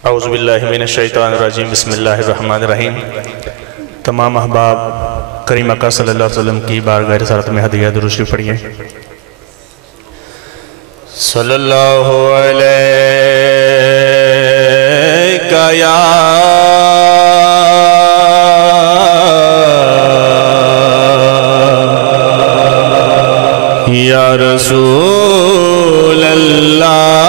औज़ुबिल्लाहि मिनश्शैतानिर्रजीम बिस्मिल्लाहिर्रहमानिर्रहीम। तमाम अहबाब करीम आका सल्लल्लाहु अलैहि वसल्लम की बारगाह रिसालत में हदिया दुरूद शरीफ पढ़िए। सल्लल्लाहु अलैका या रसूल अल्लाह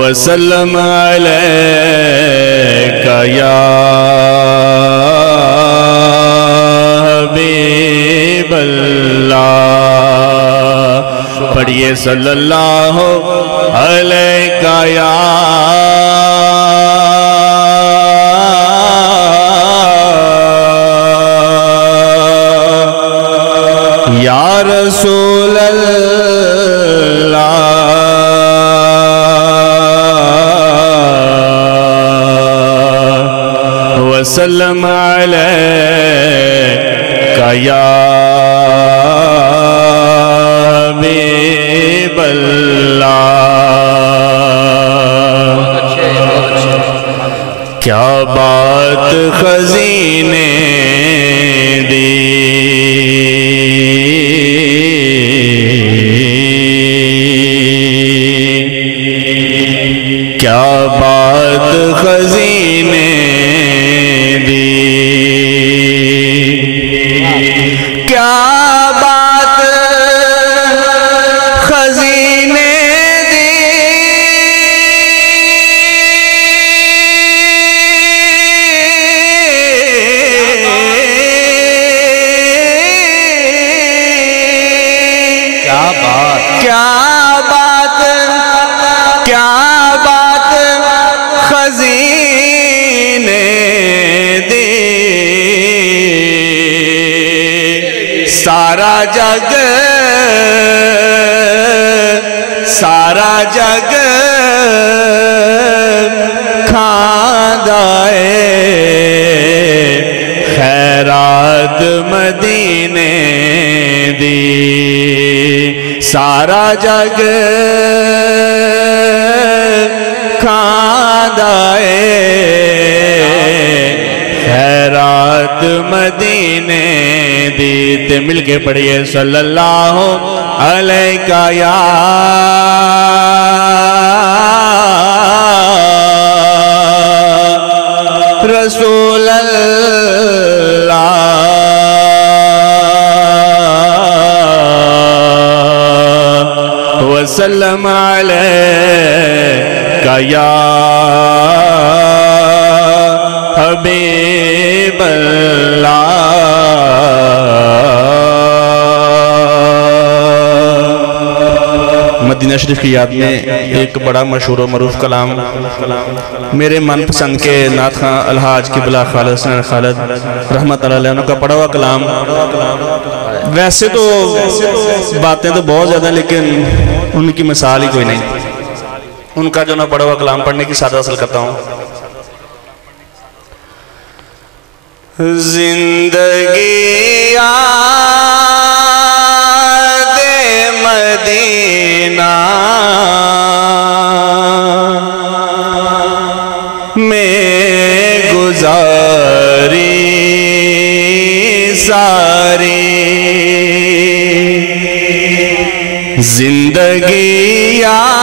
वसल्लम अलैका या हबीबल्लाह। पढ़िए सल्लल्लाहु अलैका या रसूल अल्लाह वसल्लम अलैका या हबीबल्लाह। क्या बात खजीने दी क्या बात खजीने दी क्या बात खजीने दी क्या बात क्या बात क्या खजीने दे सारा जग खांदा खैरात मदीने दी सारा जग खांदा खैरात मदीने दी। ते मिल के पढ़िए सल्लल्लाहु अलैका या रसूल अल्लाह वसल्लम अलैका या हबीबल्लाह। मदीना शरीफ की याद में एक बड़ा मशहूर मरूफ कलाम मेरे मनपसंद के नाथ खां अलहाज किबला खालिद हसन खालिद रहमत अल्लाह अलैह का पढ़ा हुआ कलाम। वैसे तो बातें तो बहुत ज़्यादा लेकिन उनकी मिसाल ही कोई नहीं। उनका जो ना पढ़ा हुआ कलाम पढ़ने की सादा हासिल करता हूँ। जिंदगी यादे मदीना में गुजारी सारी जिंदगी यादे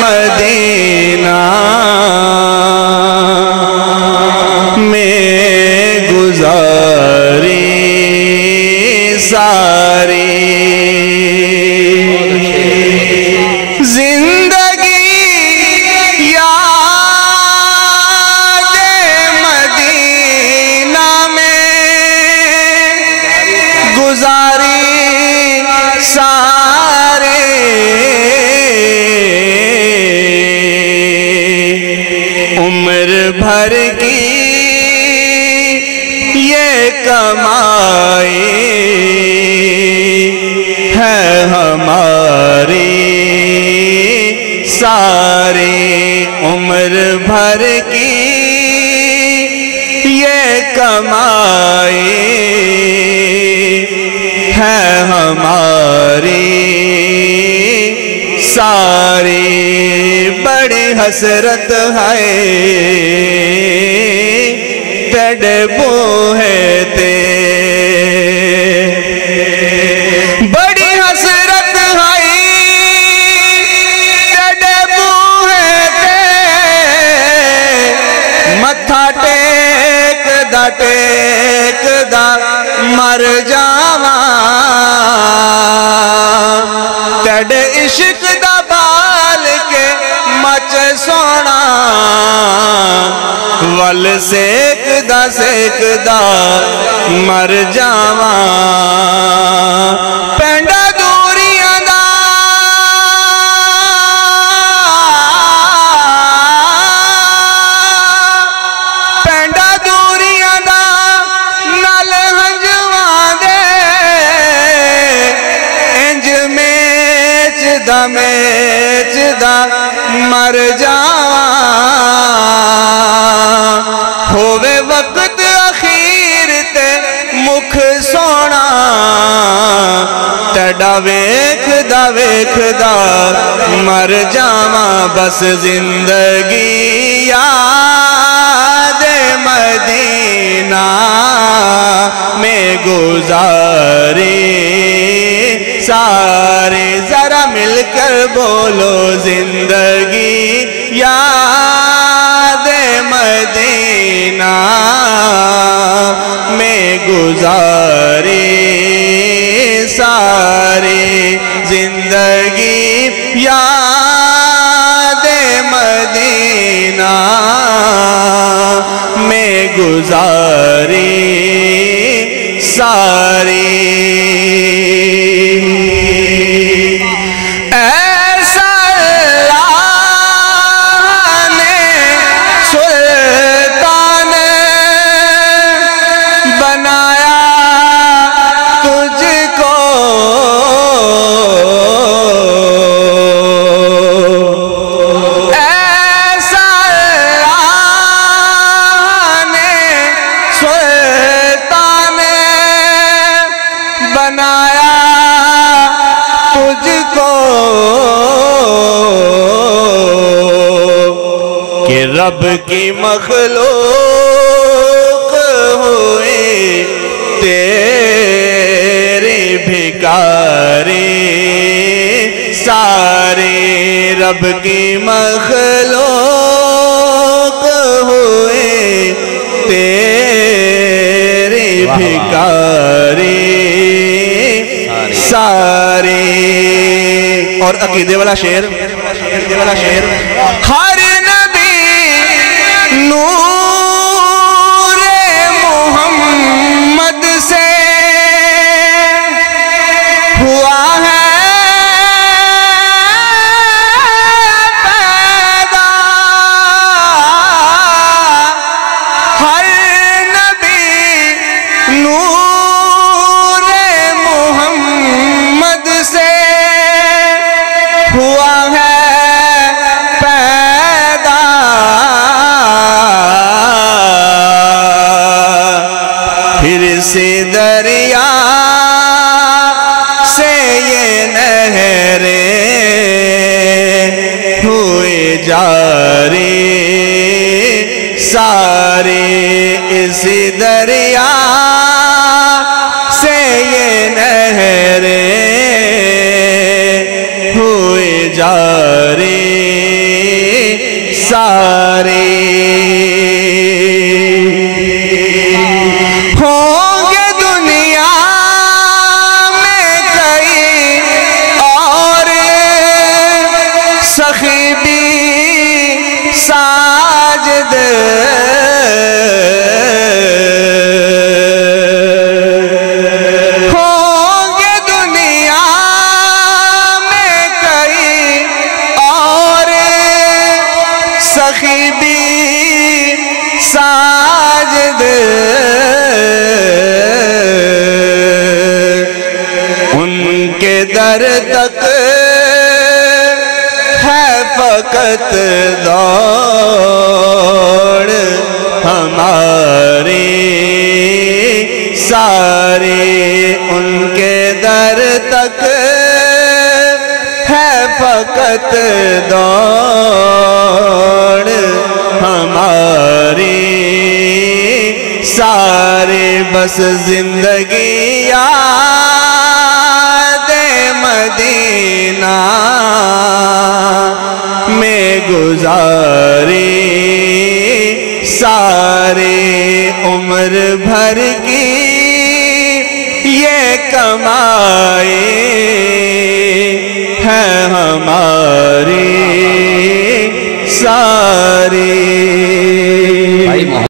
मदीना सारी जिंदगी याद मदीना में गुजारी सारे उम्र भर की ये कमाई है हमारी सारी उम्र भर की ये कमाई है हमारी सारी बड़ी हसरत है तेरे बूहे ते बड़ी हसरत है तेरे बूहे ते मत्था टेक दा मर जावा तेरे इश्क दा बाल के मच सोना वल सेकदा मर जावा पेंडा दूरियां दा पेंडा दूरियां दा नल हंजवा दे इंज मेचदा मर जावा होवे वक्त अखीर ते मुख सोना तेरा वेखदा मर जावा बस जिंदगी याद मदीना में गुजारी सारे जरा मिलकर बोलो जिंदगी याद मदीना में गुजारी सारी जिंदगी याद मदीना में गुजारी सारी बनाया तुझको कि रब की मखलूक हुए तेरे भिखारी सारे रब की मखलूक हुए तेरे भिखारी सारे। और अकीदे वाला शेर हर नबी नूरे मोहम्मद से हुआ है पैदा हर नबी नूरे मोहम्मद से हुआ है पैदा फिर से दरिया से ये नहरें हुए जारी सारे इसी दरिया से ये नहरें हुए जारी सारे। होंगे दुनिया में कई और सखी भी साजिद होंगे दुनिया में कई और सखी भी साजिद उनके दर तक है फकत दौड़ हमारी सारे उनके दर तक है फकत दौड़ हमारी सारी बस जिंदगी याद मदीना में गुजारी सारी उम्र भर की ये कमाई है हमारी